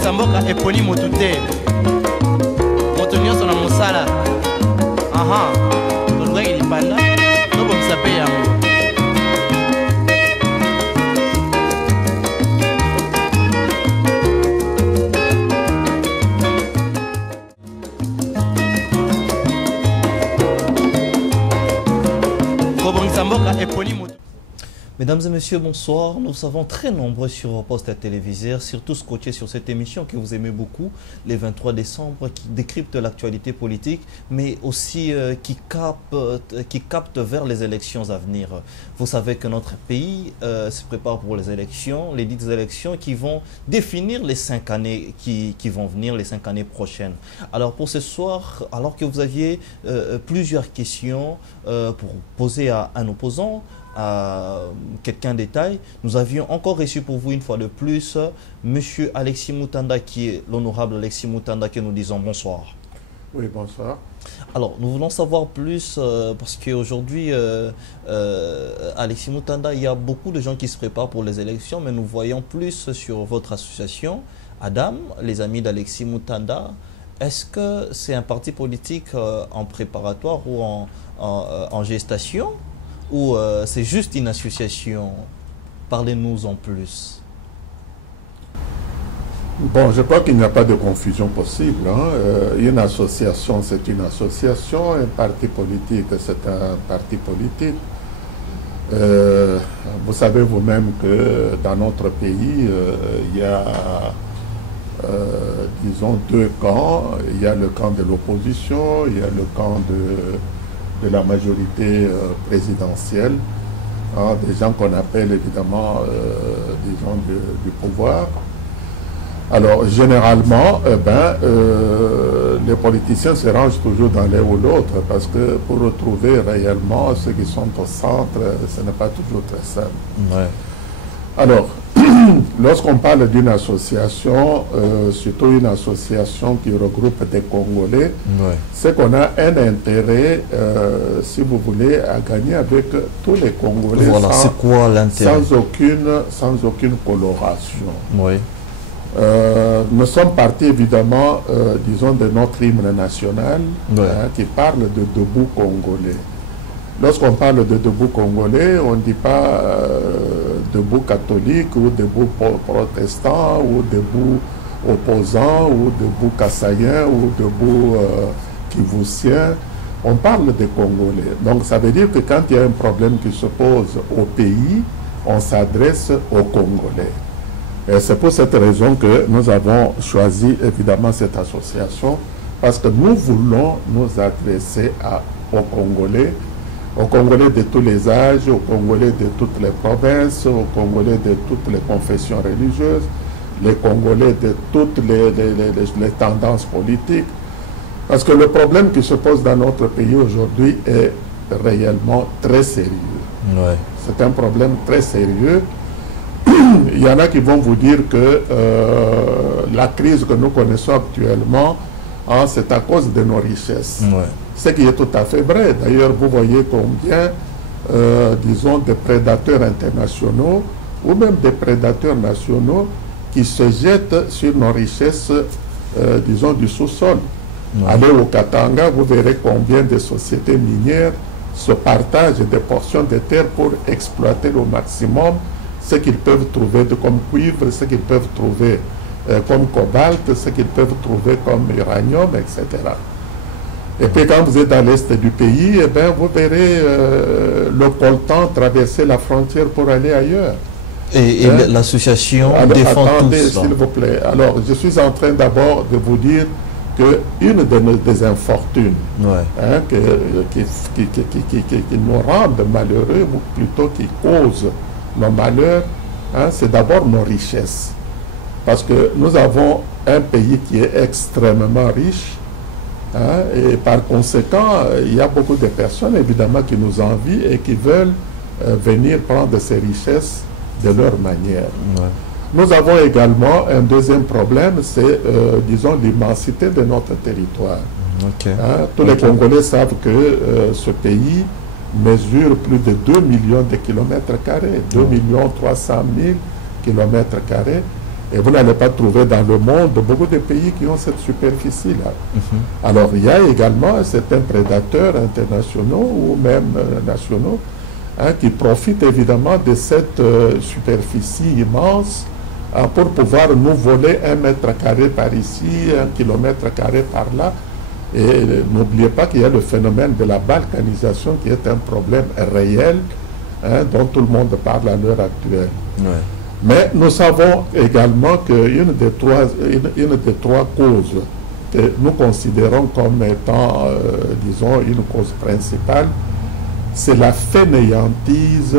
kobongisa mboka eponi motu te moto nyonso na mosala tolukaki lipanda tobongisa mpe yango. Mesdames et messieurs, bonsoir. Nous savons très nombreux sur vos postes télévisés, surtout scotchés sur cette émission que vous aimez beaucoup, les 23 décembre, qui décrypte l'actualité politique, mais aussi qui capte vers les élections à venir. Vous savez que notre pays se prépare pour les élections, les dites élections qui vont définir les 5 années qui vont venir, les 5 années prochaines. Alors pour ce soir, alors que vous aviez plusieurs questions pour poser à un opposant, à quelqu'un de taille, nous avions encore reçu pour vous une fois de plus Monsieur Alexis Moutanda, qui est l'honorable Alexis Moutanda, que nous disons bonsoir. Oui, bonsoir. Alors, nous voulons savoir plus parce qu'aujourd'hui, Alexis Moutanda, il y a beaucoup de gens qui se préparent pour les élections, mais nous voyons plus sur votre association, Adam, les amis d'Alexis Moutanda. Est-ce que c'est un parti politique en préparatoire ou en gestation? Ou c'est juste une association? Parlez-nous en plus. Bon, je crois qu'il n'y a pas de confusion possible. Une association, c'est une association. Un parti politique, c'est un parti politique. Vous savez vous-même que dans notre pays, il y a, disons, 2 camps. Il y a le camp de l'opposition, il y a le camp de la majorité présidentielle, des gens qu'on appelle évidemment des gens du pouvoir. Alors généralement, les politiciens se rangent toujours dans l'un ou l'autre, parce que pour retrouver réellement ceux qui sont au centre, ce n'est pas toujours très simple. Ouais. Alors, lorsqu'on parle d'une association, surtout une association qui regroupe des Congolais, c'est qu'on a un intérêt, si vous voulez, à gagner avec tous les Congolais, voilà, sans aucune coloration. Oui. Nous sommes partis évidemment, disons, de notre hymne national, qui parle de debout congolais. Lorsqu'on parle de debout congolais, on ne dit pas debout catholique ou debout protestant ou debout opposant ou debout kassaïen ou debout kivussien. On parle des Congolais. Donc ça veut dire que quand il y a un problème qui se pose au pays, on s'adresse aux Congolais. Et c'est pour cette raison que nous avons choisi évidemment cette association, parce que nous voulons nous adresser aux Congolais de tous les âges, aux Congolais de toutes les provinces, aux Congolais de toutes les confessions religieuses, les Congolais de toutes les tendances politiques. Parce que le problème qui se pose dans notre pays aujourd'hui est réellement très sérieux. Ouais. C'est un problème très sérieux. Il y en a qui vont vous dire que la crise que nous connaissons actuellement, c'est à cause de nos richesses. Ouais. Ce qui est tout à fait vrai. D'ailleurs, vous voyez combien, disons, des prédateurs internationaux ou même des prédateurs nationaux qui se jettent sur nos richesses, disons, du sous-sol. Ouais. Allez au Katanga, vous verrez combien de sociétés minières se partagent des portions de terre pour exploiter au maximum ce qu'ils peuvent trouver comme cuivre, ce qu'ils peuvent trouver comme cobalt, ce qu'ils peuvent trouver comme uranium, etc. Et puis quand vous êtes dans l'est du pays, vous verrez le coltan traverser la frontière pour aller ailleurs. Et l'association défend attendez, tout ça. S'il vous plaît. Alors, je suis en train d'abord de vous dire qu'une des infortunes qui nous rendent malheureux, ou plutôt qui causent nos malheurs, c'est d'abord nos richesses. Parce que nous avons un pays qui est extrêmement riche, et par conséquent, il y a beaucoup de personnes évidemment qui nous envient et qui veulent venir prendre ces richesses de leur manière. Ouais. Nous avons également un deuxième problème, c'est, disons, l'immensité de notre territoire. Okay. Tous les Congolais savent que ce pays mesure plus de 2 millions de kilomètres carrés, 2 300 000 kilomètres carrés. Et vous n'allez pas trouver dans le monde beaucoup de pays qui ont cette superficie-là. Alors, il y a également certains prédateurs internationaux ou même nationaux qui profitent évidemment de cette superficie immense pour pouvoir nous voler 1 mètre carré par ici, 1 kilomètre carré par là. Et n'oubliez pas qu'il y a le phénomène de la balkanisation qui est un problème réel dont tout le monde parle à l'heure actuelle. Ouais. Mais nous savons également qu'une des trois causes que nous considérons comme étant, disons, une cause principale, c'est la fainéantise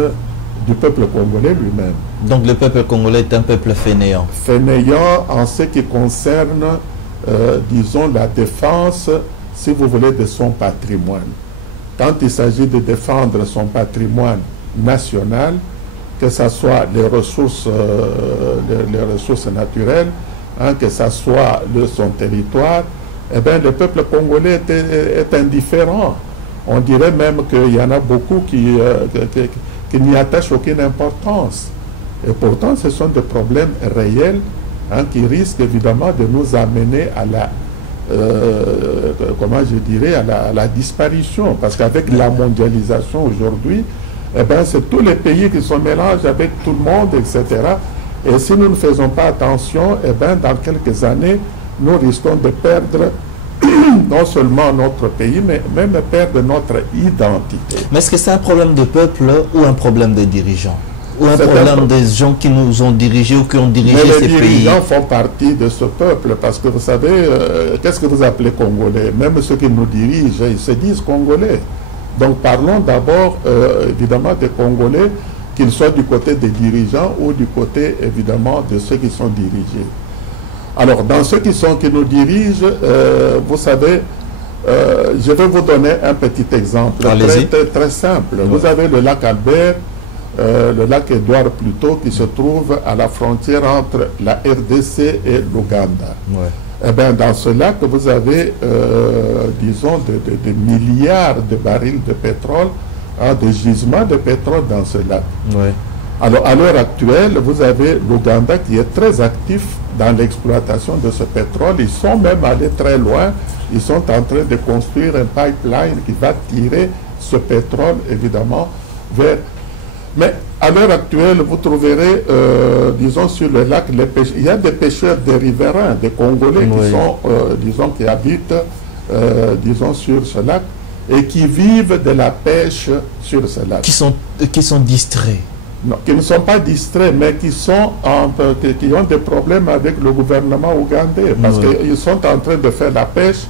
du peuple congolais lui-même. Donc le peuple congolais est un peuple fainéant. Fainéant en ce qui concerne, disons, la défense, si vous voulez, de son patrimoine. Quand il s'agit de défendre son patrimoine national, que ce soit les ressources naturelles, que ce soit son territoire, eh bien, le peuple congolais est indifférent. On dirait même qu'il y en a beaucoup qui n'y attachent aucune importance. Et pourtant, ce sont des problèmes réels qui risquent évidemment de nous amener à la, comment je dirais, à la disparition. Parce qu'avec la mondialisation aujourd'hui, eh bien, c'est tous les pays qui se mélangent avec tout le monde, etc. Et si nous ne faisons pas attention, eh bien, dans quelques années, nous risquons de perdre non seulement notre pays, mais même perdre notre identité. Mais est-ce que c'est un problème de peuple ou un problème de dirigeants? Ou un problème des gens qui nous ont dirigés ou qui ont dirigé ces pays? Les dirigeants font partie de ce peuple, parce que vous savez, qu'est-ce que vous appelez Congolais? Même ceux qui nous dirigent, ils se disent Congolais. Donc parlons d'abord, évidemment, des Congolais, qu'ils soient du côté des dirigeants ou du côté, évidemment, de ceux qui sont dirigés. Alors, dans ceux qui nous dirigent, vous savez, je vais vous donner un petit exemple très simple. Ouais. Vous avez le lac Albert, le lac Édouard plutôt, qui se trouve à la frontière entre la RDC et l'Ouganda. Ouais. Eh bien, dans ce lac, vous avez, disons, des milliards de barils de pétrole, des gisements de pétrole dans ce lac. Ouais. Alors, à l'heure actuelle, vous avez l'Ouganda qui est très actif dans l'exploitation de ce pétrole. Ils sont même allés très loin. Ils sont en train de construire un pipeline qui va tirer ce pétrole, évidemment, vers... Mais à l'heure actuelle, vous trouverez, disons, sur le lac, il y a des pêcheurs, des riverains, des Congolais qui sont, disons, qui habitent, disons, sur ce lac et qui vivent de la pêche sur ce lac. Qui sont distraits. Non, qui ne sont pas distraits, mais qui ont des problèmes avec le gouvernement ougandais, parce qu'ils sont en train de faire la pêche.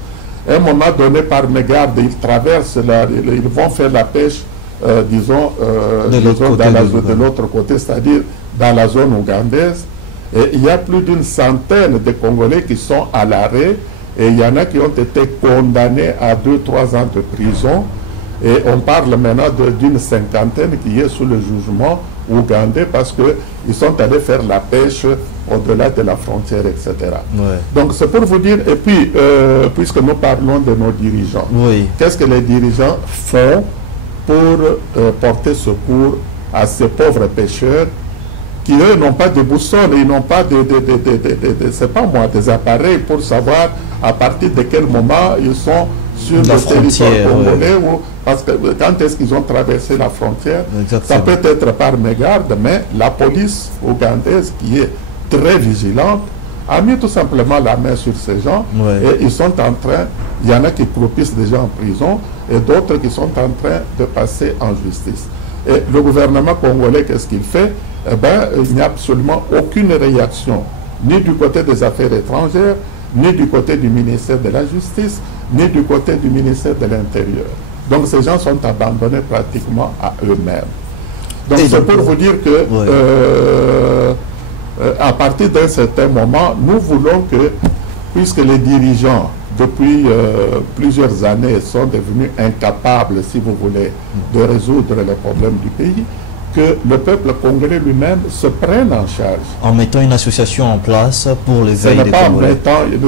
À un moment donné, par mégarde, ils traversent, ils vont faire la pêche, disons, de l'autre côté, c'est-à-dire dans la zone ougandaise. Et il y a plus d'une centaine de Congolais qui sont à l'arrêt, et il y en a qui ont été condamnés à 2-3 ans de prison. Et on parle maintenant d'une cinquantaine qui est sous le jugement ougandais parce qu'ils sont allés faire la pêche au-delà de la frontière, etc. Ouais. Donc c'est pour vous dire, et puis, puisque nous parlons de nos dirigeants, qu'est-ce que les dirigeants font pour porter secours à ces pauvres pêcheurs qui, eux, n'ont pas de boussole, ils n'ont pas c'est pas moi, des appareils pour savoir à partir de quel moment ils sont sur le territoire congolais, parce que quand est-ce qu'ils ont traversé la frontière, ça peut être par mégarde, mais la police ougandaise, qui est très vigilante, a mis tout simplement la main sur ces gens, et ils sont en train, il y en a qui propissent des gens en prison, et d'autres qui sont en train de passer en justice. Et le gouvernement congolais, qu'est-ce qu'il fait? Eh bien, il n'y a absolument aucune réaction, ni du côté des Affaires étrangères, ni du côté du ministère de la Justice, ni du côté du ministère de l'Intérieur. Donc ces gens sont abandonnés pratiquement à eux-mêmes. Donc c'est pour vous dire que à partir d'un certain moment, nous voulons que, puisque les dirigeants depuis plusieurs années sont devenus incapables, si vous voulez, de résoudre les problèmes du pays, que le peuple congolais lui-même se prenne en charge. En mettant une association en place pour les aider des Congolais.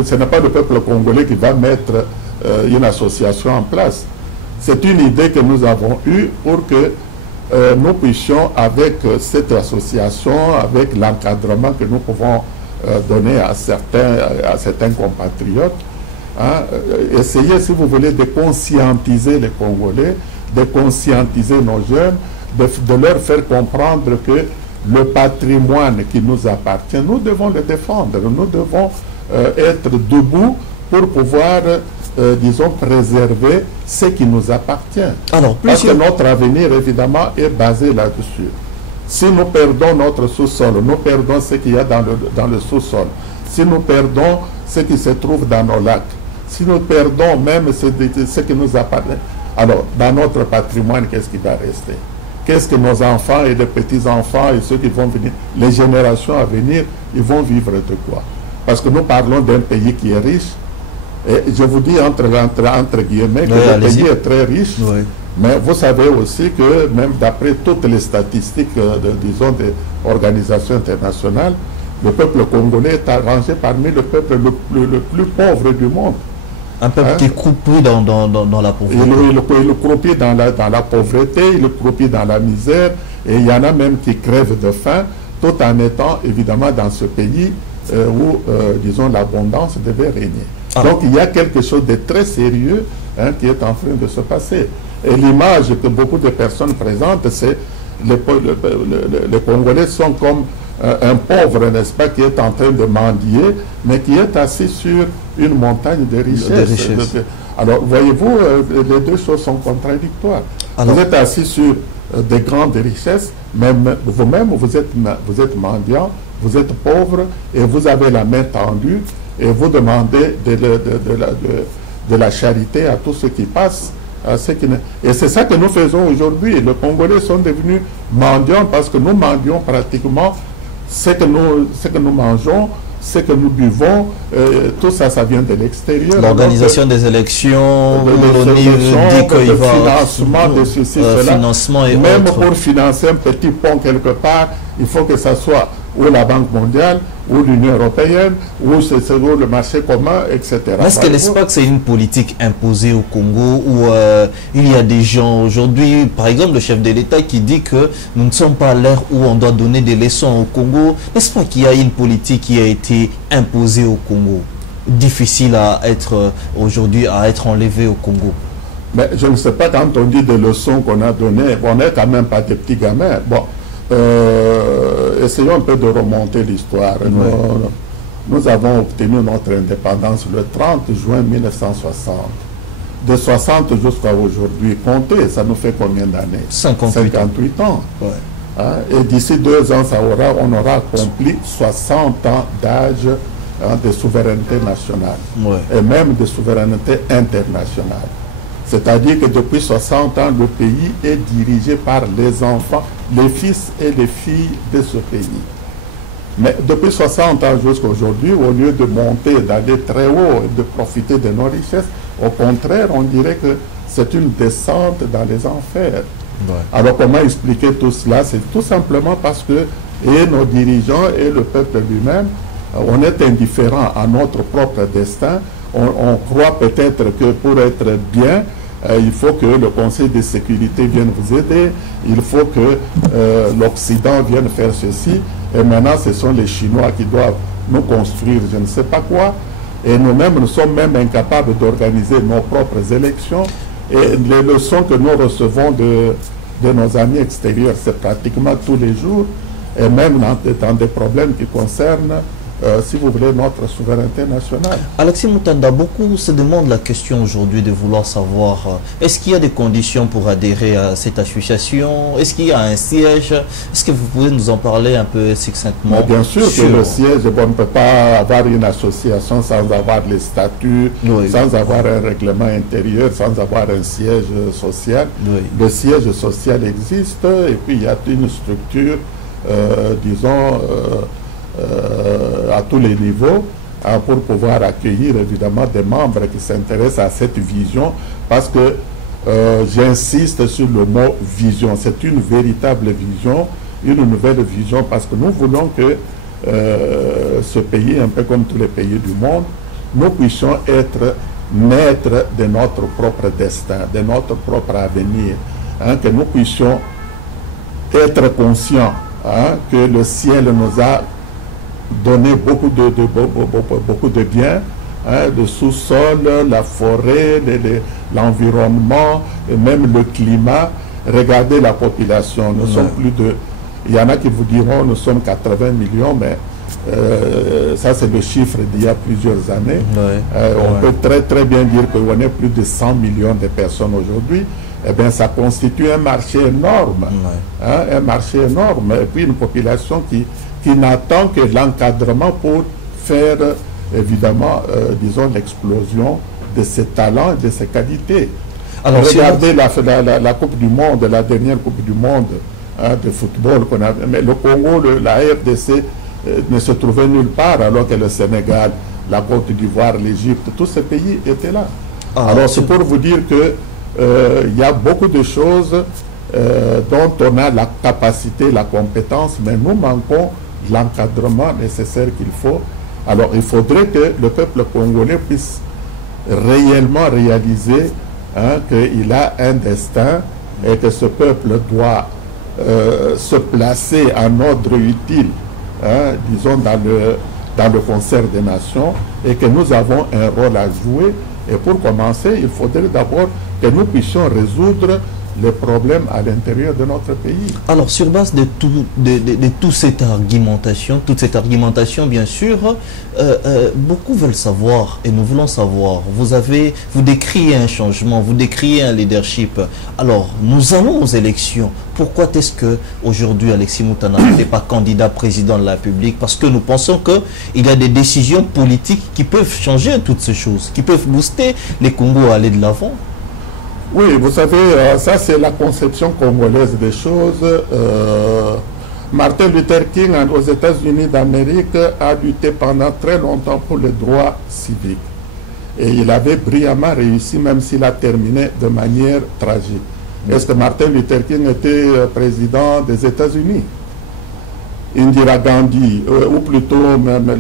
Ce n'est pas le peuple congolais qui va mettre une association en place. C'est une idée que nous avons eue pour que nous puissions, avec cette association, avec l'encadrement que nous pouvons donner à certains compatriotes. Hein, essayez, si vous voulez, de conscientiser les Congolais, de conscientiser nos jeunes, de leur faire comprendre que le patrimoine qui nous appartient, nous devons le défendre, nous devons être debout pour pouvoir, disons, préserver ce qui nous appartient. Alors, parce que notre avenir, évidemment, est basé là-dessus. Si nous perdons notre sous-sol, nous perdons ce qu'il y a dans le sous-sol. Si nous perdons ce qui se trouve dans nos lacs, si nous perdons même ce qui nous appartient, alors, dans notre patrimoine, qu'est-ce qui va rester? Qu'est-ce que nos enfants et les petits-enfants et ceux qui vont venir, les générations à venir, ils vont vivre de quoi? Parce que nous parlons d'un pays qui est riche, et je vous dis entre guillemets que le pays est très riche, mais vous savez aussi que même d'après toutes les statistiques, disons, des organisations internationales, le peuple congolais est rangé parmi le peuple le plus pauvre du monde. Un peuple qui est coupé dans la pauvreté. Il est coupé dans la pauvreté, il est coupé dans la misère, et il y en a même qui crèvent de faim, tout en étant évidemment dans ce pays où, disons, l'abondance devait régner. Donc il y a quelque chose de très sérieux qui est en train de se passer. Et l'image que beaucoup de personnes présentent, c'est les Congolais sont comme un pauvre, n'est-ce pas, qui est en train de mendier, mais qui est assis sur une montagne de richesses. Alors, voyez-vous, les deux choses sont contradictoires. Alors, vous êtes assis sur des grandes richesses, même vous-même, vous êtes mendiant, vous êtes pauvre, et vous avez la main tendue, et vous demandez de la charité à tous ceux qui passent. Et c'est ça que nous faisons aujourd'hui. Les Congolais sont devenus mendiants parce que nous mendions pratiquement ce que nous mangeons, ce que nous buvons, tout ça, ça vient de l'extérieur. L'organisation des élections, le financement de ceci, cela. Financement et même autres. Pour financer un petit pont quelque part, il faut que ça soit ou la Banque mondiale, ou l'Union européenne, ou le marché commun, etc. Est-ce que n'est-ce pas que c'est une politique imposée au Congo où il y a des gens aujourd'hui, par exemple le chef de l'État qui dit que nous ne sommes pas à l'ère où on doit donner des leçons au Congo. N'est-ce pas qu'il y a une politique qui a été imposée au Congo, difficile à être aujourd'hui à être enlevée au Congo? Mais je ne sais pas, quand on dit des leçons qu'on a données, on n'est quand même pas des petits gamins. Bon, essayons un peu de remonter l'histoire. Nous avons obtenu notre indépendance le 30 juin 1960. De 60 jusqu'à aujourd'hui, comptez, ça nous fait combien d'années? 58 ans. Ouais. Hein? Et d'ici 2 ans, on aura accompli 60 ans d'âge de souveraineté nationale. Et même de souveraineté internationale. C'est-à-dire que depuis 60 ans, le pays est dirigé par les enfants, les fils et les filles de ce pays. Mais depuis 60 ans jusqu'à aujourd'hui, au lieu de monter, d'aller très haut et de profiter de nos richesses, au contraire, on dirait que c'est une descente dans les enfers. Alors comment expliquer tout cela? C'est tout simplement parce que et nos dirigeants et le peuple lui-même, on est indifférent à notre propre destin. On croit peut-être que pour être bien, il faut que le Conseil de sécurité vienne vous aider, il faut que l'Occident vienne faire ceci, et maintenant ce sont les Chinois qui doivent nous construire je ne sais pas quoi, et nous-mêmes nous sommes même incapables d'organiser nos propres élections, et les leçons que nous recevons de nos amis extérieurs, c'est pratiquement tous les jours, et même dans des problèmes qui concernent si vous voulez, notre souveraineté nationale. Alexis Moutanda, beaucoup se demandent la question aujourd'hui de vouloir savoir est-ce qu'il y a des conditions pour adhérer à cette association? Est-ce qu'il y a un siège? Est-ce que vous pouvez nous en parler un peu succinctement? Mais bien sûr que le siège, on ne peut pas avoir une association sans avoir les statuts, sans avoir un règlement intérieur, sans avoir un siège social. Le siège social existe et puis il y a une structure, disons, à tous les niveaux pour pouvoir accueillir évidemment des membres qui s'intéressent à cette vision, parce que j'insiste sur le mot vision, c'est une véritable vision, une nouvelle vision, parce que nous voulons que ce pays, un peu comme tous les pays du monde, nous puissions être maîtres de notre propre destin, de notre propre avenir, que nous puissions être conscients que le ciel nous a donné beaucoup de biens, hein, le sous-sol, la forêt, l'environnement, et même le climat. Regardez la population, nous sommes plus de... Il y en a qui vous diront nous sommes 80 millions, mais ça c'est le chiffre d'il y a plusieurs années. On peut très bien dire qu'on est plus de 100 millions de personnes aujourd'hui. Eh bien, ça constitue un marché énorme, hein, un marché énorme, et puis une population qui n'attend que l'encadrement pour faire, évidemment, disons, l'explosion de ses talents et de ses qualités. Alors, regardez la Coupe du Monde, la dernière Coupe du Monde, hein, de football qu'on avait. Mais le Congo, la RDC ne se trouvait nulle part, alors que le Sénégal, la Côte d'Ivoire, l'Égypte, tous ces pays étaient là. Alors, c'est pour vous dire que il y a beaucoup de choses dont on a la capacité, la compétence, mais nous manquons de l'encadrement nécessaire qu'il faut. Alors, il faudrait que le peuple congolais puisse réellement réaliser, hein, qu'il a un destin et que ce peuple doit se placer en ordre utile, hein, disons, dans le concert des nations, et que nous avons un rôle à jouer. Et pour commencer, il faudrait d'abord que nous puissions résoudre les problèmes à l'intérieur de notre pays. Alors, sur base de toute cette argumentation, bien sûr, beaucoup veulent savoir, et nous voulons savoir, vous décriez un changement, vous décriez un leadership. Alors, nous allons aux élections. Pourquoi est-ce qu'aujourd'hui, Alexis Moutanda n'est pas candidat président de la République? Parce que nous pensons qu'il y a des décisions politiques qui peuvent changer toutes ces choses, qui peuvent booster les Congos à aller de l'avant. Oui, vous savez, ça c'est la conception congolaise des choses. Martin Luther King aux États-Unis d'Amérique a lutté pendant très longtemps pour les droits civiques. Et il avait brillamment réussi, même s'il a terminé de manière tragique. Est-ce que Martin Luther King était président des États-Unis? Indira Gandhi, ou plutôt même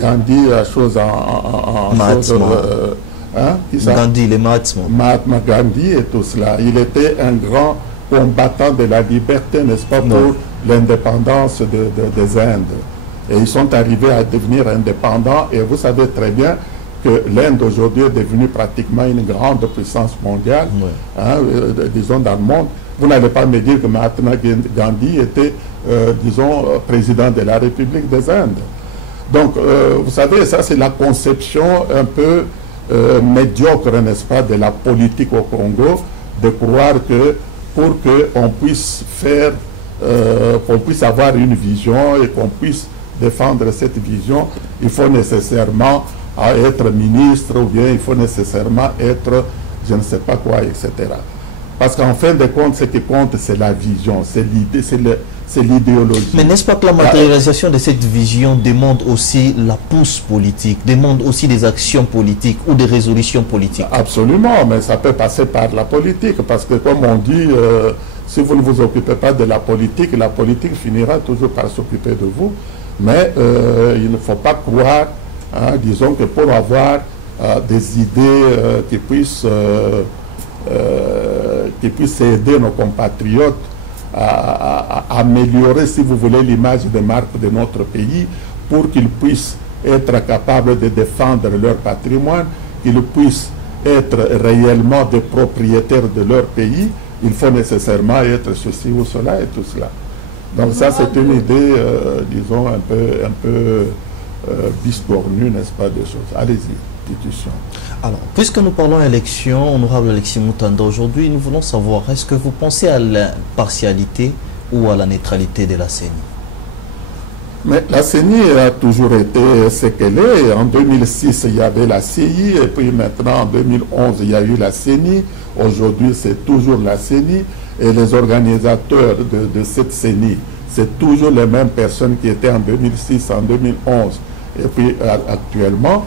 Gandhi, chose en chose... Hein, Gandhi, les Mahatma Gandhi et tout cela. Il était un grand combattant de la liberté, n'est-ce pas, pour l'indépendance des Indes. Et ils sont arrivés à devenir indépendants. Et vous savez très bien que l'Inde aujourd'hui est devenue pratiquement une grande puissance mondiale, hein, disons, dans le monde. Vous n'allez pas me dire que Mahatma Gandhi était, disons, président de la République des Indes. Donc, vous savez, ça c'est la conception un peu médiocre, n'est-ce pas, de la politique au Congo, de croire que pour qu'on puisse faire, qu'on puisse avoir une vision et qu'on puisse défendre cette vision, il faut nécessairement être ministre ou bien il faut nécessairement être je ne sais pas quoi, etc. Parce qu'en fin de compte, ce qui compte, c'est la vision, c'est l'idée, c'est l'idéologie. Mais n'est-ce pas que la matérialisation de cette vision demande aussi la pousse politique, demande aussi des actions politiques ou des résolutions politiques? Absolument, mais ça peut passer par la politique, parce que comme on dit, si vous ne vous occupez pas de la politique finira toujours par s'occuper de vous. Mais il ne faut pas croire, hein, disons que pour avoir des idées qui puissent aider nos compatriotes à améliorer, si vous voulez, l'image de marque de notre pays, pour qu'ils puissent être capables de défendre leur patrimoine, qu'ils puissent être réellement des propriétaires de leur pays, il faut nécessairement être ceci ou cela et tout cela. Donc ça, c'est une idée, disons, un peu biscornue, n'est-ce pas, de choses. Allez-y, institution. Alors, puisque nous parlons élection, honorable Alexis Moutanda, aujourd'hui, nous voulons savoir, est-ce que vous pensez à l'impartialité ou à la neutralité de la CENI? Mais la CENI a toujours été ce qu'elle est. En 2006, il y avait la CI, et puis maintenant, en 2011, il y a eu la CENI. Aujourd'hui, c'est toujours la CENI. Et les organisateurs de cette CENI, c'est toujours les mêmes personnes qui étaient en 2006, en 2011, et puis actuellement.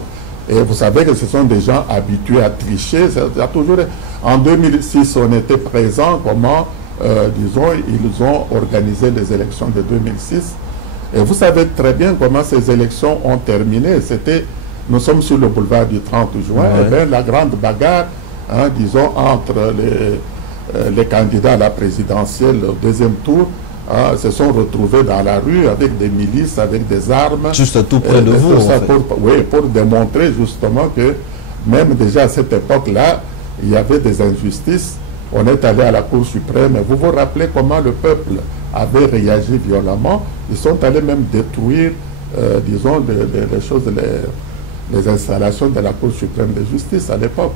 Et vous savez que ce sont des gens habitués à tricher. Ça toujours... En 2006, on était présent, comment, disons, ils ont organisé les élections de 2006. Et vous savez très bien comment ces élections ont terminé. Nous sommes sur le boulevard du 30 juin, et bien la grande bagarre, hein, disons, entre les candidats à la présidentielle au deuxième tour se sont retrouvés dans la rue avec des milices, avec des armes. Juste tout près de vous, en fait. Oui, pour démontrer justement que même déjà à cette époque-là, il y avait des injustices. On est allé à la Cour suprême. Vous vous rappelez comment le peuple avait réagi violemment. Ils sont allés même détruire, disons, les choses, les installations de la Cour suprême de justice à l'époque.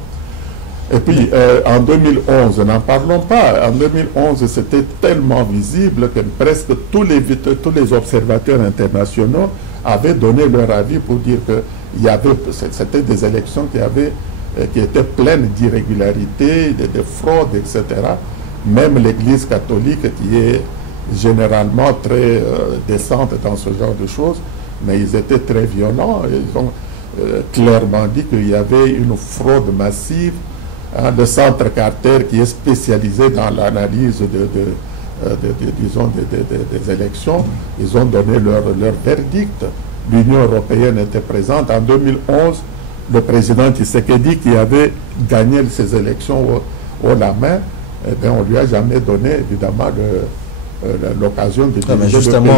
Et puis, en 2011, n'en parlons pas. En 2011, c'était tellement visible que presque tous les observateurs internationaux avaient donné leur avis pour dire que c'était des élections qui étaient pleines d'irrégularités, de fraudes, etc. Même l'Église catholique, qui est généralement très décente dans ce genre de choses, mais ils étaient très violents. Ils ont clairement dit qu'il y avait une fraude massive. Le centre Carter, qui est spécialisé dans l'analyse des élections, ils ont donné leur verdict. L'Union européenne était présente. En 2011, le président Tshisekedi, qui avait gagné ces élections au la main, eh bien, on ne lui a jamais donné, évidemment, l'occasion de diriger justement,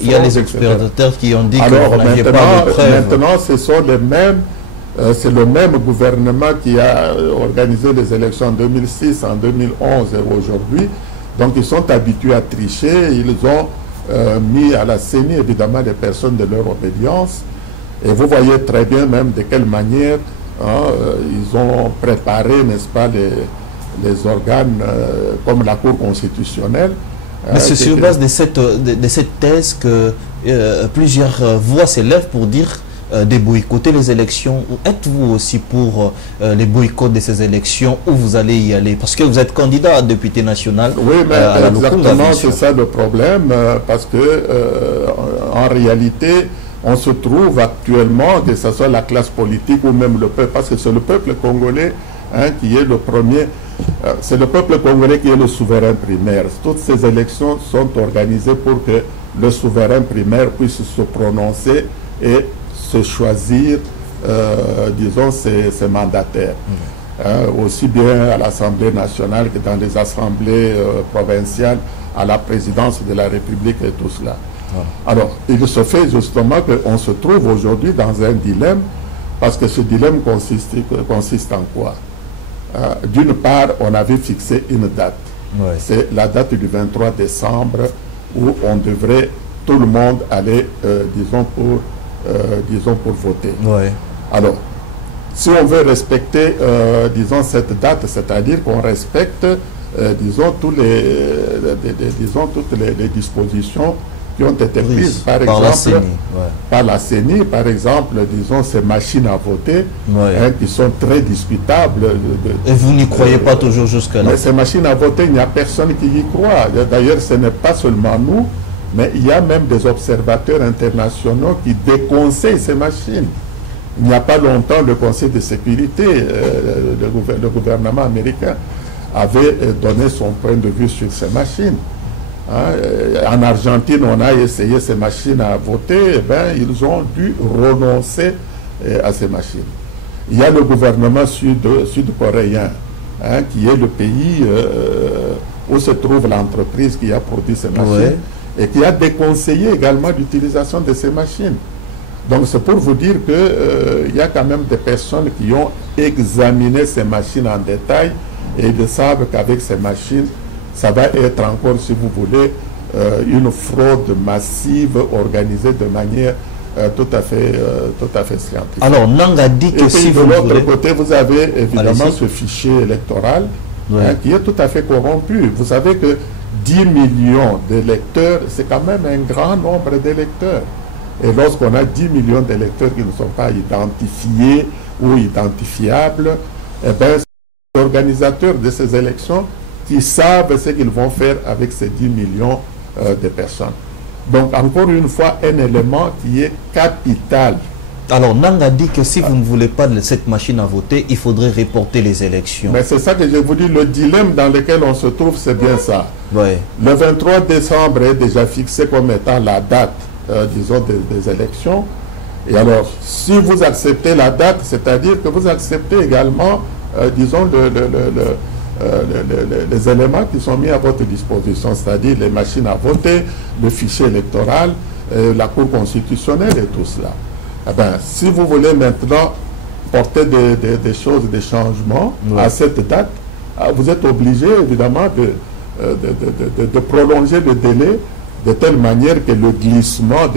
il y a les observateurs qui ont dit qu'on n'avait pas de preuves. Maintenant, ce sont les mêmes. C'est le même gouvernement qui a organisé les élections en 2006, en 2011 et aujourd'hui. Donc ils sont habitués à tricher. Ils ont mis à la CENI évidemment des personnes de leur obédience. Et vous voyez très bien même de quelle manière ils ont préparé, n'est-ce pas, les organes comme la Cour constitutionnelle. Mais c'est sur base de cette thèse que plusieurs voix s'élèvent pour dire de boycotter les élections. Êtes-vous aussi pour les boycotts de ces élections où vous allez y aller? Parce que vous êtes candidat à député national. Oui, mais exactement, c'est ça le problème, parce que en réalité, on se trouve actuellement, que ce soit la classe politique ou même le peuple, parce que c'est le peuple congolais qui est le premier, c'est le peuple congolais qui est le souverain primaire. Toutes ces élections sont organisées pour que le souverain primaire puisse se prononcer et se choisir, disons, ses mandataires. Aussi bien à l'Assemblée nationale que dans les assemblées provinciales, à la présidence de la République et tout cela. Alors, il se fait justement qu'on se trouve aujourd'hui dans un dilemme, parce que ce dilemme consiste en quoi? D'une part, on avait fixé une date. C'est la date du 23 décembre où on devrait, tout le monde aller, disons, pour voter. Alors, si on veut respecter, disons, cette date, c'est-à-dire qu'on respecte, disons, toutes les dispositions qui ont été prises, par exemple, par la CENI, par exemple, disons, ces machines à voter, qui sont très discutables. Et vous n'y croyez pas toujours jusqu'à là? Mais ces machines à voter, il n'y a personne qui y croit. D'ailleurs, ce n'est pas seulement nous, mais il y a même des observateurs internationaux qui déconseillent ces machines. Il n'y a pas longtemps, le Conseil de sécurité, le gouvernement américain, avait donné son point de vue sur ces machines. En Argentine, on a essayé ces machines à voter, ils ont dû renoncer à ces machines. Il y a le gouvernement sud-coréen, qui est le pays où se trouve l'entreprise qui a produit ces machines, et qui a déconseillé également l'utilisation de ces machines. Donc c'est pour vous dire qu'il y a quand même des personnes qui ont examiné ces machines en détail et ils savent qu'avec ces machines, ça va être encore, si vous voulez, une fraude massive organisée de manière tout à fait scientifique. Alors, Nanga dit que si de l'autre côté, vous avez évidemment ce fichier électoral qui est tout à fait corrompu. Vous savez que 10 millions d'électeurs, c'est quand même un grand nombre d'électeurs. Et lorsqu'on a 10 millions d'électeurs qui ne sont pas identifiés ou identifiables, eh bien, c'est les organisateurs de ces élections qui savent ce qu'ils vont faire avec ces 10 millions de personnes. Donc, encore une fois, un élément qui est capital. Alors, Nanga dit que si vous ne voulez pas de cette machine à voter, il faudrait reporter les élections. Mais c'est ça que je vous dis, le dilemme dans lequel on se trouve, c'est bien ça. Le 23 décembre est déjà fixé comme étant la date, disons, des élections. Et alors, si vous acceptez la date, c'est-à-dire que vous acceptez également, disons, les éléments qui sont mis à votre disposition, c'est-à-dire les machines à voter, le fichier électoral, la Cour constitutionnelle et tout cela. Eh bien, si vous voulez maintenant porter des choses, des changements à cette date, vous êtes obligé évidemment de prolonger le délai de telle manière que le glissement,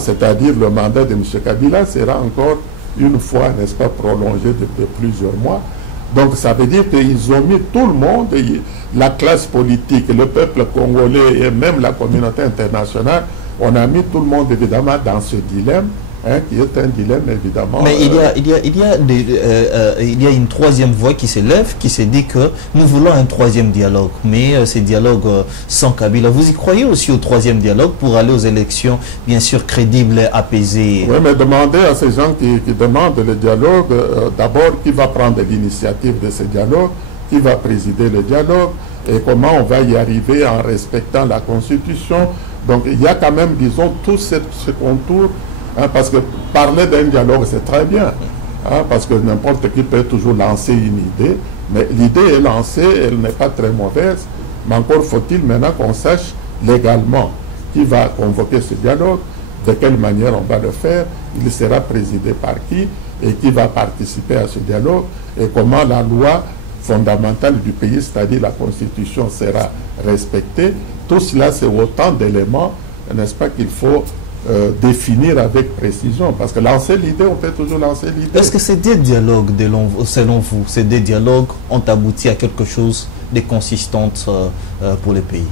c'est-à-dire le mandat de M. Kabila, sera encore une fois, n'est-ce pas, prolongé de plusieurs mois. Donc ça veut dire qu'ils ont mis tout le monde, la classe politique, le peuple congolais et même la communauté internationale, on a mis tout le monde évidemment dans ce dilemme, qui est un dilemme évidemment. Mais il y a une troisième voix qui s'élève, qui se dit que nous voulons un troisième dialogue, mais ces dialogues sans Kabila. Vous y croyez aussi au troisième dialogue pour aller aux élections, bien sûr, crédibles et apaisées? Oui, mais demandez à ces gens qui demandent le dialogue, d'abord, qui va prendre l'initiative de ce dialogue, qui va présider le dialogue, et comment on va y arriver en respectant la Constitution. Donc, il y a quand même, disons, tout ce contour. Parce que parler d'un dialogue, c'est très bien. Parce que n'importe qui peut toujours lancer une idée. Mais l'idée est lancée, elle n'est pas très mauvaise. Mais encore faut-il maintenant qu'on sache légalement qui va convoquer ce dialogue, de quelle manière on va le faire, il sera présidé par qui et qui va participer à ce dialogue et comment la loi fondamentale du pays, c'est-à-dire la Constitution, sera respectée. Tout cela, c'est autant d'éléments, n'est-ce pas, qu'il faut définir avec précision, parce que lancer l'idée, on peut toujours lancer l'idée. Est-ce que ces deux dialogues, selon vous, ces deux dialogues ont abouti à quelque chose de consistant pour le pays?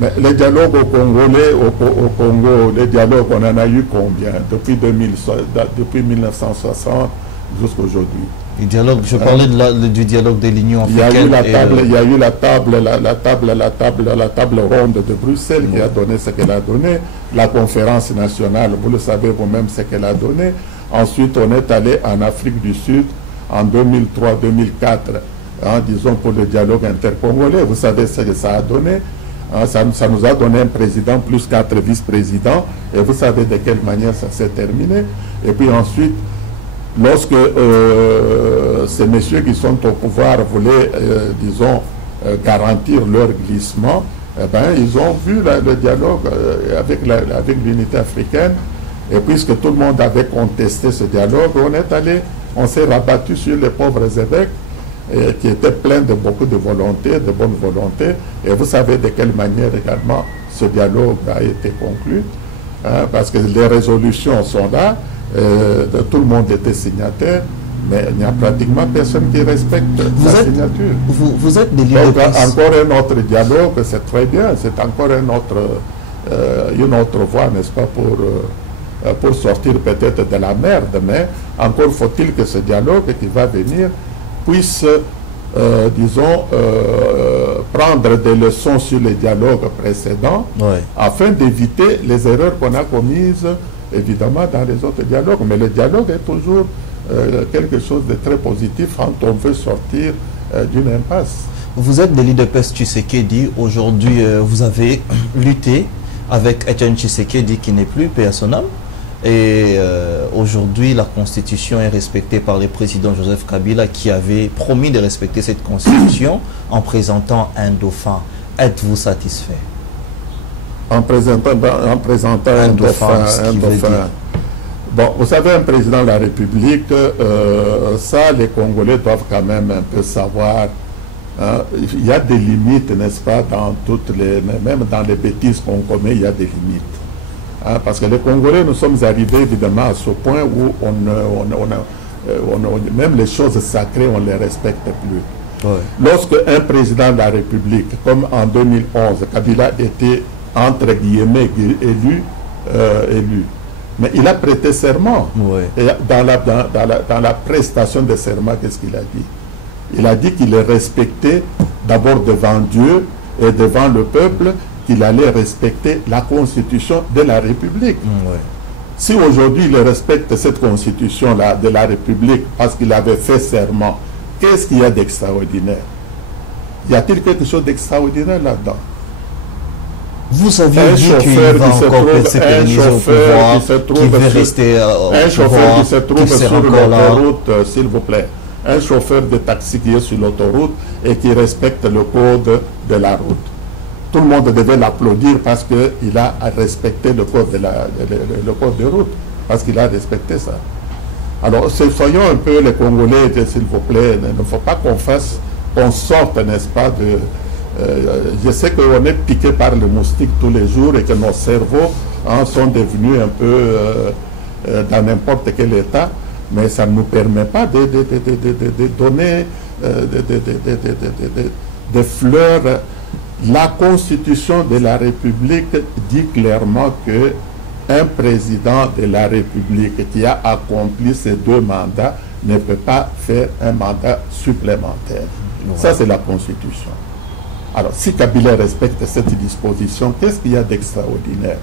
Mais les dialogues au Congo, les dialogues, on en a eu combien depuis 1960 jusqu'à aujourd'hui? Je parlais du dialogue de l'Union africaine. Il y a eu la table ronde de Bruxelles qui a donné ce qu'elle a donné. La conférence nationale, vous le savez vous-même ce qu'elle a donné. Ensuite, on est allé en Afrique du Sud en 2003-2004, disons pour le dialogue intercongolais. Vous savez ce que ça a donné. Ça nous a donné un président plus 4 vice-présidents. Et vous savez de quelle manière ça s'est terminé. Et puis ensuite, lorsque ces messieurs qui sont au pouvoir voulaient, disons, garantir leur glissement, eh ben, ils ont vu le dialogue avec l'unité africaine. Et puisque tout le monde avait contesté ce dialogue, on s'est rabattu sur les pauvres évêques qui étaient pleins de beaucoup de volonté, de bonne volonté. Et vous savez de quelle manière également ce dialogue a été conclu, parce que les résolutions sont là. Tout le monde était signataire, mais il n'y a pratiquement personne qui respecte la signature. Vous êtes des leaders. Donc, encore un autre dialogue, c'est très bien, c'est encore une autre voie, n'est-ce pas, pour sortir peut-être de la merde, mais encore faut-il que ce dialogue qui va venir puisse, disons, prendre des leçons sur les dialogues précédents, afin d'éviter les erreurs qu'on a commises évidemment dans les autres dialogues. Mais le dialogue est toujours quelque chose de très positif quand on veut sortir d'une impasse. Vous êtes des leaders Tshisekedi. Aujourd'hui, vous avez lutté avec Etienne Tshisekedi qui n'est plus paix à son âme. Et aujourd'hui, la Constitution est respectée par le président Joseph Kabila qui avait promis de respecter cette Constitution en présentant un dauphin. Êtes-vous satisfait? En présentant un dauphin. Bon, vous savez, un président de la République, ça, les Congolais doivent quand même un peu savoir. Il y a des limites, n'est-ce pas, même dans les bêtises qu'on commet, il y a des limites. Parce que les Congolais, nous sommes arrivés évidemment à ce point où même les choses sacrées, on ne les respecte plus. Lorsque un président de la République, comme en 2011, Kabila était entre guillemets élu, mais il a prêté serment. Et dans la prestation de serment, qu'est-ce qu'il a dit? Il a dit qu'il respectait d'abord devant Dieu et devant le peuple, qu'il allait respecter la Constitution de la République. Si aujourd'hui il respecte cette Constitution-là de la République parce qu'il avait fait serment, qu'est-ce qu'il y a d'extraordinaire? Y a-t-il quelque chose d'extraordinaire là-dedans? Vous aviez dit qu'il va encore persécuter au pouvoir, qui veut rester au pouvoir, un chauffeur qui se trouve sur l'autoroute, s'il vous plaît. un chauffeur de taxi qui est sur l'autoroute et qui respecte le code de la route. Tout le monde devait l'applaudir parce qu'il a respecté le code le code de route, parce qu'il a respecté ça. Alors, soyons un peu les Congolais, s'il vous plaît, il ne faut pas qu'on sorte, n'est-ce pas, je sais qu'on est piqué par le moustique tous les jours et que nos cerveaux sont devenus un peu dans n'importe quel état, mais ça ne nous permet pas de donner des fleurs. La Constitution de la République dit clairement que un président de la République qui a accompli ses 2 mandats ne peut pas faire un mandat supplémentaire. Ça, c'est la Constitution. Alors, si Kabila respecte cette disposition, qu'est-ce qu'il y a d'extraordinaire?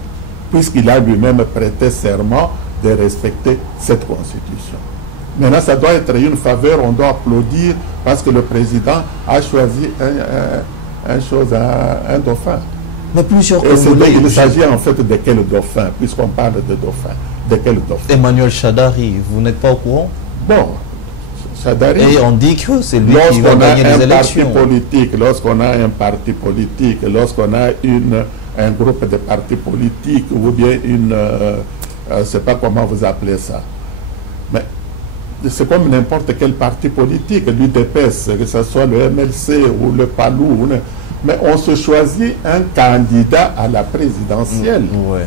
Puisqu'il a lui-même prêté serment de respecter cette Constitution. Maintenant, ça doit être une faveur, on doit applaudir parce que le président a choisi un dauphin. Mais plusieurs il s'agit en fait de quel dauphin, puisqu'on parle de dauphin. De quel dauphin? Emmanuel Shadari, vous n'êtes pas au courant? Bon, Shadari. Et on dit que c'est lui qui va gagner les élections. Lorsqu'on a un parti politique, lorsqu'on a un groupe de partis politiques, ou bien je ne sais pas comment vous appelez ça. Mais c'est comme n'importe quel parti politique, l'UDPS, que ce soit le MLC ou le PALU, mais on se choisit un candidat à la présidentielle. Ouais.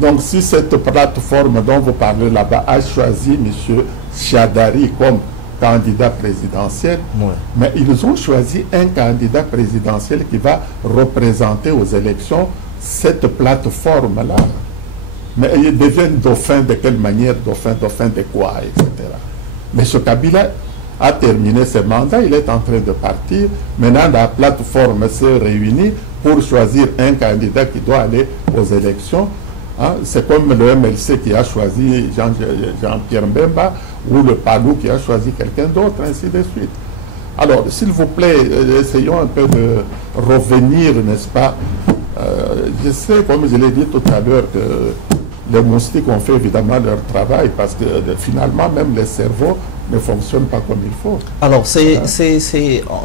Donc si cette plateforme dont vous parlez là-bas a choisi M. Shadari comme candidat présidentiel, mais ils ont choisi un candidat présidentiel qui va représenter aux élections cette plateforme-là. Mais ils deviennent dauphins de quelle manière? Dauphins de quoi, etc. Mais ce Kabila a terminé ses mandats, il est en train de partir. Maintenant, la plateforme se réunit pour choisir un candidat qui doit aller aux élections. C'est comme le MLC qui a choisi Jean-Pierre Mbemba ou le PALU qui a choisi quelqu'un d'autre, ainsi de suite. Alors, s'il vous plaît, essayons un peu de revenir, n'est-ce pas? Je sais, comme je l'ai dit tout à l'heure, que les moustiques ont fait évidemment leur travail parce que finalement, même les cerveaux ne fonctionnent pas comme il faut. Alors,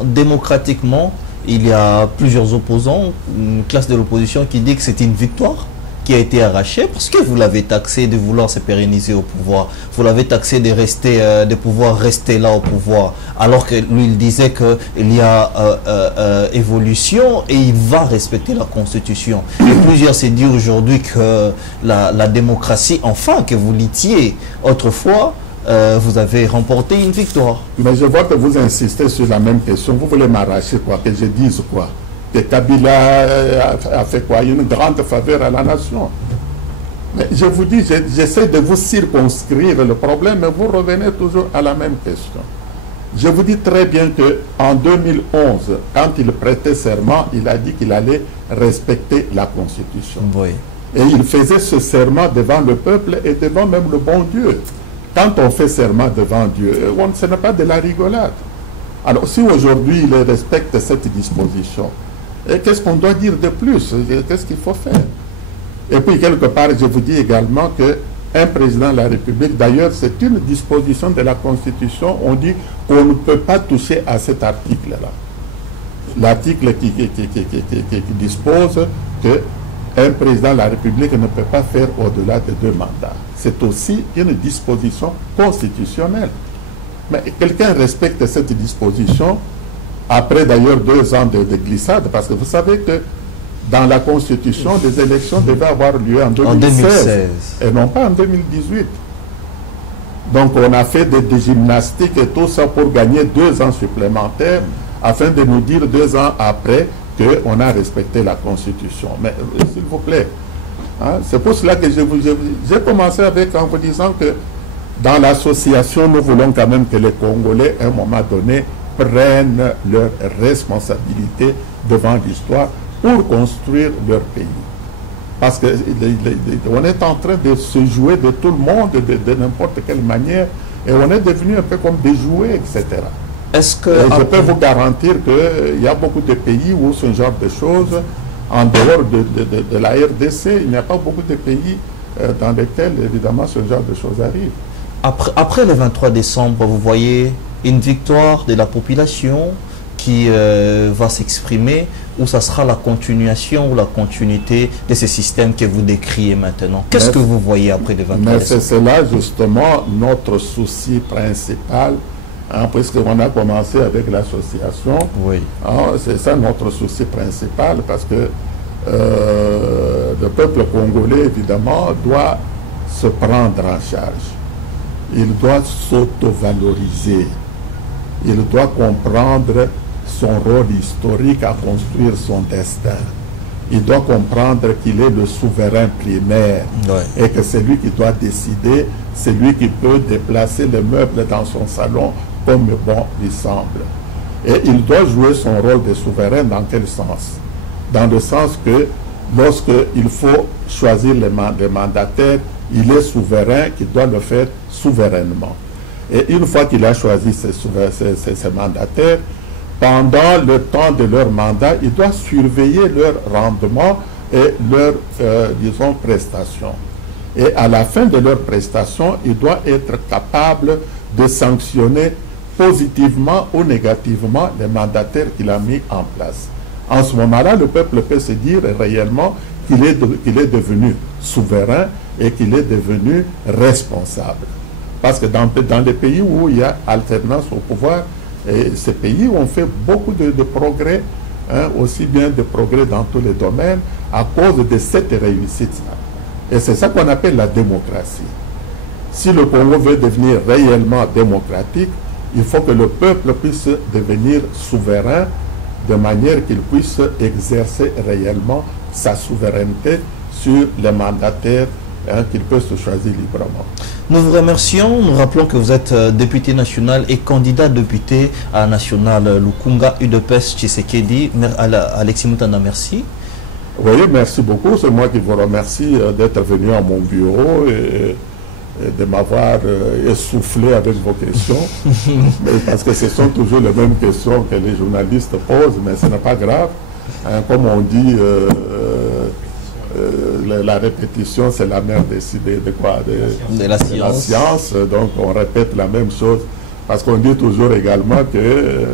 démocratiquement, il y a plusieurs opposants, une classe de l'opposition qui dit que c'est une victoire qui a été arrachée parce que vous l'avez taxé de vouloir se pérenniser au pouvoir, vous l'avez taxé de pouvoir rester là au pouvoir, alors que lui il disait qu'il y a évolution et il va respecter la Constitution. Et plusieurs se disent aujourd'hui que la démocratie, enfin que vous litiez autrefois, vous avez remporté une victoire. Mais je vois que vous insistez sur la même question. Vous voulez m'arracher quoi? Que je dise quoi? Que Kabila a fait quoi? Une grande faveur à la nation. Mais je vous dis, j'essaie de vous circonscrire le problème, mais vous revenez toujours à la même question. Je vous dis très bien qu'en 2011, quand il prêtait serment, il a dit qu'il allait respecter la Constitution. Oui. Et il faisait ce serment devant le peuple et devant même le bon Dieu. Quand on fait serment devant Dieu, ce n'est pas de la rigolade. Alors, si aujourd'hui il respecte cette disposition, qu'est-ce qu'on doit dire de plus? Qu'est-ce qu'il faut faire? Et puis, quelque part, je vous dis également qu'un président de la République, d'ailleurs, c'est une disposition de la Constitution, on dit qu'on ne peut pas toucher à cet article-là. L'article qui dispose qu'un président de la République ne peut pas faire au-delà de 2 mandats. C'est aussi une disposition constitutionnelle. Mais quelqu'un respecte cette disposition après d'ailleurs 2 ans de glissade, parce que vous savez que dans la Constitution, les élections devaient avoir lieu en 2016 et non pas en 2018. Donc on a fait des gymnastiques et tout ça pour gagner 2 ans supplémentaires afin de nous dire 2 ans après qu'on a respecté la Constitution. Mais s'il vous plaît, c'est pour cela que j'ai commencé en vous disant que dans l'association, nous voulons quand même que les Congolais, à un moment donné, prennent leurs responsabilités devant l'histoire pour construire leur pays. Parce qu'on est en train de se jouer de tout le monde de n'importe quelle manière et on est devenu un peu comme des jouets, etc. Je peux vous garantir qu'il y a beaucoup de pays où ce genre de choses, en dehors de la RDC, il n'y a pas beaucoup de pays dans lesquels, évidemment, ce genre de choses arrive. Après le 23 décembre, vous voyez une victoire de la population qui va s'exprimer, ou ça sera la continuation ou la continuité de ce système que vous décriez maintenant? Qu'est-ce que vous voyez après le 23 décembre? Mais c'est là justement notre souci principal, hein, puisqu'on a commencé avec l'association. Oui. Hein, c'est ça notre souci principal, parce que le peuple congolais, évidemment, doit se prendre en charge. Il doit s'auto-valoriser. Il doit comprendre son rôle historique à construire son destin. Il doit comprendre qu'il est le souverain primaire, ouais, et que c'est lui qui doit décider, c'est lui qui peut déplacer les meubles dans son salon comme bon lui semble. Et il doit jouer son rôle de souverain dans quel sens? Dans le sens que lorsqu'il faut choisir les mandataires, il est souverain, qui doit le faire souverainement. Et une fois qu'il a choisi ses mandataires, pendant le temps de leur mandat, il doit surveiller leur rendement et leurs, disons, prestations. Et à la fin de leurs prestations, il doit être capable de sanctionner positivement ou négativement les mandataires qu'il a mis en place. En ce moment-là, le peuple peut se dire réellement qu'il est devenu souverain et qu'il est devenu responsable. Parce que dans les pays où il y a alternance au pouvoir, et ces pays ont fait beaucoup de progrès, hein, aussi bien de progrès dans tous les domaines, à cause de cette réussite-là. Et c'est ça qu'on appelle la démocratie. Si le Congo veut devenir réellement démocratique, il faut que le peuple puisse devenir souverain de manière qu'il puisse exercer réellement sa souveraineté sur les mandataires, hein, qu'il peut se choisir librement. Nous vous remercions. Nous rappelons que vous êtes député national et candidat député à la nationale Lukunga UDPS Tshisekedi. Alexis Moutanda, merci. Oui, merci beaucoup. C'est moi qui vous remercie d'être venu à mon bureau et de m'avoir essoufflé avec vos questions. Parce que ce sont toujours les mêmes questions que les journalistes posent, mais ce n'est pas grave. Hein, comme on dit, la répétition, c'est la mère de quoi? De la science. Donc, on répète la même chose. Parce qu'on dit toujours également que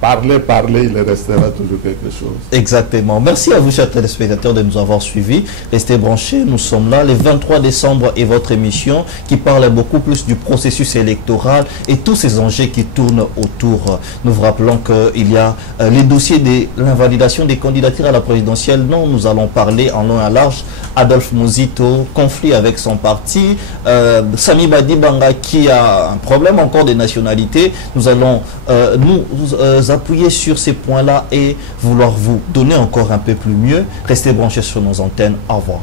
parler, il restera toujours quelque chose. Exactement. Merci à vous, chers téléspectateurs, de nous avoir suivis. Restez branchés, nous sommes là. Le 23 décembre est votre émission qui parle beaucoup plus du processus électoral et tous ces enjeux qui tournent autour. Nous vous rappelons qu'il y a les dossiers de l'invalidation des candidatures à la présidentielle dont nous allons parler en long et en large. Adolphe Muzito, conflit avec son parti. Sami Badibanga qui a un problème encore des nationalités. Nous allons nous appuyer sur ces points-là et vouloir vous donner encore un peu plus mieux. Restez branchés sur nos antennes. Au revoir.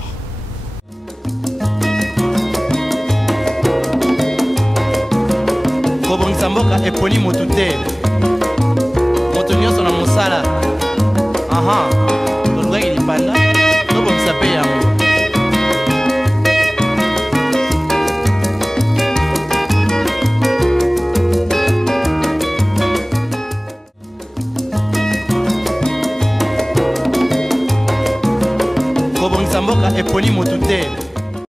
Mboka eponi motutel